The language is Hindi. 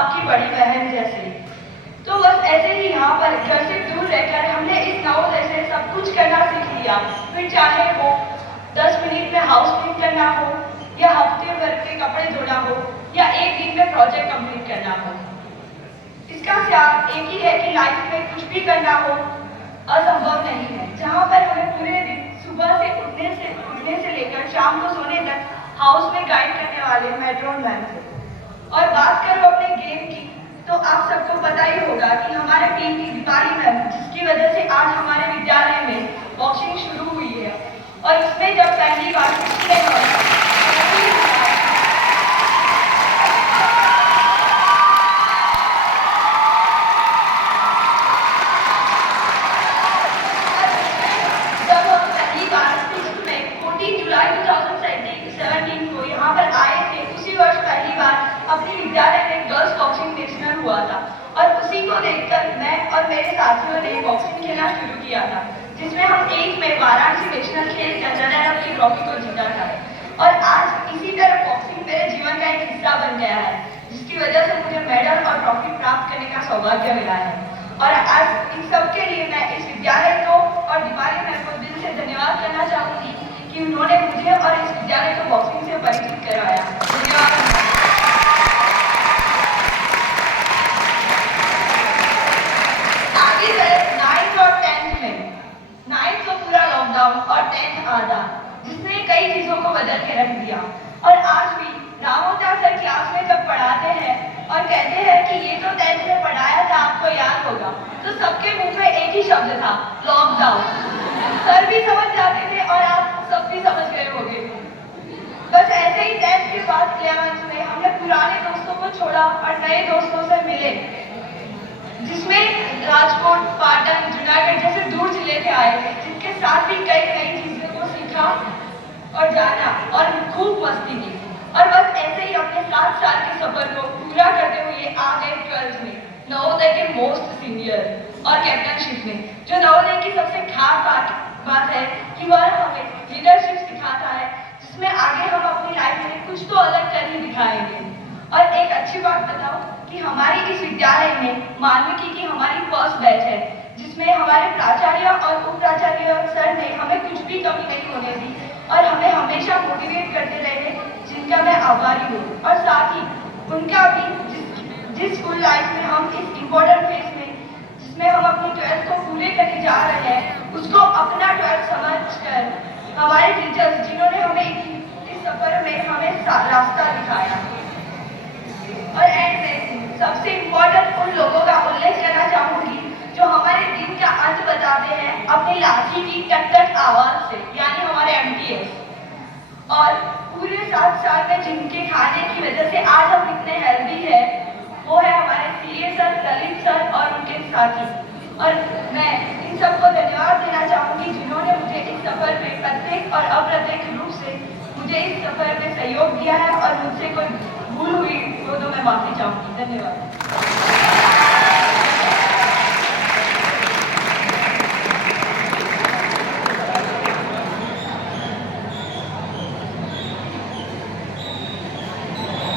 आपकी बड़ी बहन जैसे। तो बस ऐसे ही यहाँ पर घर से दूर रहकर हमने इस नवोदय से सब कुछ करना सीख लिया। फिर चाहे वो 10 मिनट में हाउस क्लीन करना हो, या हफ्ते भर के कपड़े धोना हो, या एक दिन में प्रोजेक्ट कंप्लीट करना हो। इसका सार एक ही है कि लाइफ में कुछ भी करना हो असंभव नहीं है। जहाँ पर हमें पूरे दिन सुबह से उठने से लेकर शाम को सोने तक हाउस में गाइड करने वाले मेट्रोन मैम थे। और बात करो अपने गेम की, तो आप सबको पता ही होगा कि हमारे टीम की दीपाली मैम, जिसकी वजह से आज हमारे विद्यालय में बॉक्सिंग शुरू हुई है। और इसमें जब पहली बार अपने विद्यालय में गर्ल्स बॉक्सिंग नेशनल हुआ था, और उसी को देखकर मैं और मेरे साथियों ने बॉक्सिंग खेलना शुरू किया था, जिसमें हम एक में वाराणसी नेशनल खेल कर रनर अप की ट्रॉफी को जीता था। और आज इसी तरह बॉक्सिंग मेरे जीवन का एक हिस्सा बन गया है, जिसकी वजह से मुझे मेडल और ट्रॉफी प्राप्त करने का सौभाग्य मिला है। और आज इन सबके लिए मैं इस विद्यालय को और दीपाली मैम को दिल से धन्यवाद करना चाहूँगी कि उन्होंने मुझे और इस विद्यालय को बॉक्सिंग से परिचित करवाया। धन्यवाद। और 10th आधा, जिसने कई चीजों को बदल के रख दिया। और आज भी रामोचा सर क्लास में जब पढ़ाते हैं और कहते हैं कि ये तो 10th में पढ़ाया था, आपको याद होगा, तो सबके मुंह में एक ही शब्द था, लॉकडाउन। सर भी समझ जाते थे और आप सब भी समझ गए होंगे। बस ऐसे ही 10th के बाद 11th में हमने पुराने दोस्तों को छोड़ा और नए दोस्तों से मिले, जिसमें राजकोट, पाटन, जूनागढ़ जैसे दूर जिले के आए, जिनके साथ भी कई नई चीजों को सीखा और जाना और खूब मस्ती की। और बस ऐसे ही अपने 7 साल के सफर को पूरा करते हुए आ गए 12th में, नवोदय के मोस्ट सीनियर और कैप्टनशिप में। जो नवोदय की सबसे खास बात है कि वह हमें लीडरशिप सिखाता है, जिसमें आगे हम अपनी लाइफ में कुछ तो अलग कर ही दिखाएंगे। और एक अच्छी बात बताओ कि हमारी इस विद्यालय में मानविकी की हमारी फर्स्ट बैच है, जिसमें हमारे प्राचार्य और उप प्राचार्य सर ने हमें कुछ भी कमी नहीं होने दी और हमें हमेशा मोटिवेट करते रहे, जिनका मैं आभारी हूँ। और साथ ही उनका भी जिस स्कूल लाइफ में हम इस इम्पोर्टेंट फेज में, जिसमें हम अपनी 12th को पूरे करने जा रहे हैं, उसको अपना 12th समझकर हमारे टीचर्स, जिन्होंने हमें इस सफर में हमें रास्ता दिखाया। और एंड में सबसे इम्पोर्टेंट उन लोगों का उल्लेख करना चाहूंगी जो हमारे दिन का अंत बताते हैं अपनी लाठी की टक-टक आवाज से, यानी हमारे MTS। और पूरे 7 साल में जिनके खाने की वजह से आज हम इतने हेल्दी हैं, वो है हमारे CA सर, ललित सर और उनके साथी। और मैं इन सबको धन्यवाद देना चाहूंगी जिन्होंने मुझे इस सफर में प्रत्येक और अप्रत्यक्ष रूप से मुझे इस सफर में सहयोग दिया है, और मुझसे कोई भूल हुई तो मैं माफी चाहूंगी। धन्यवाद।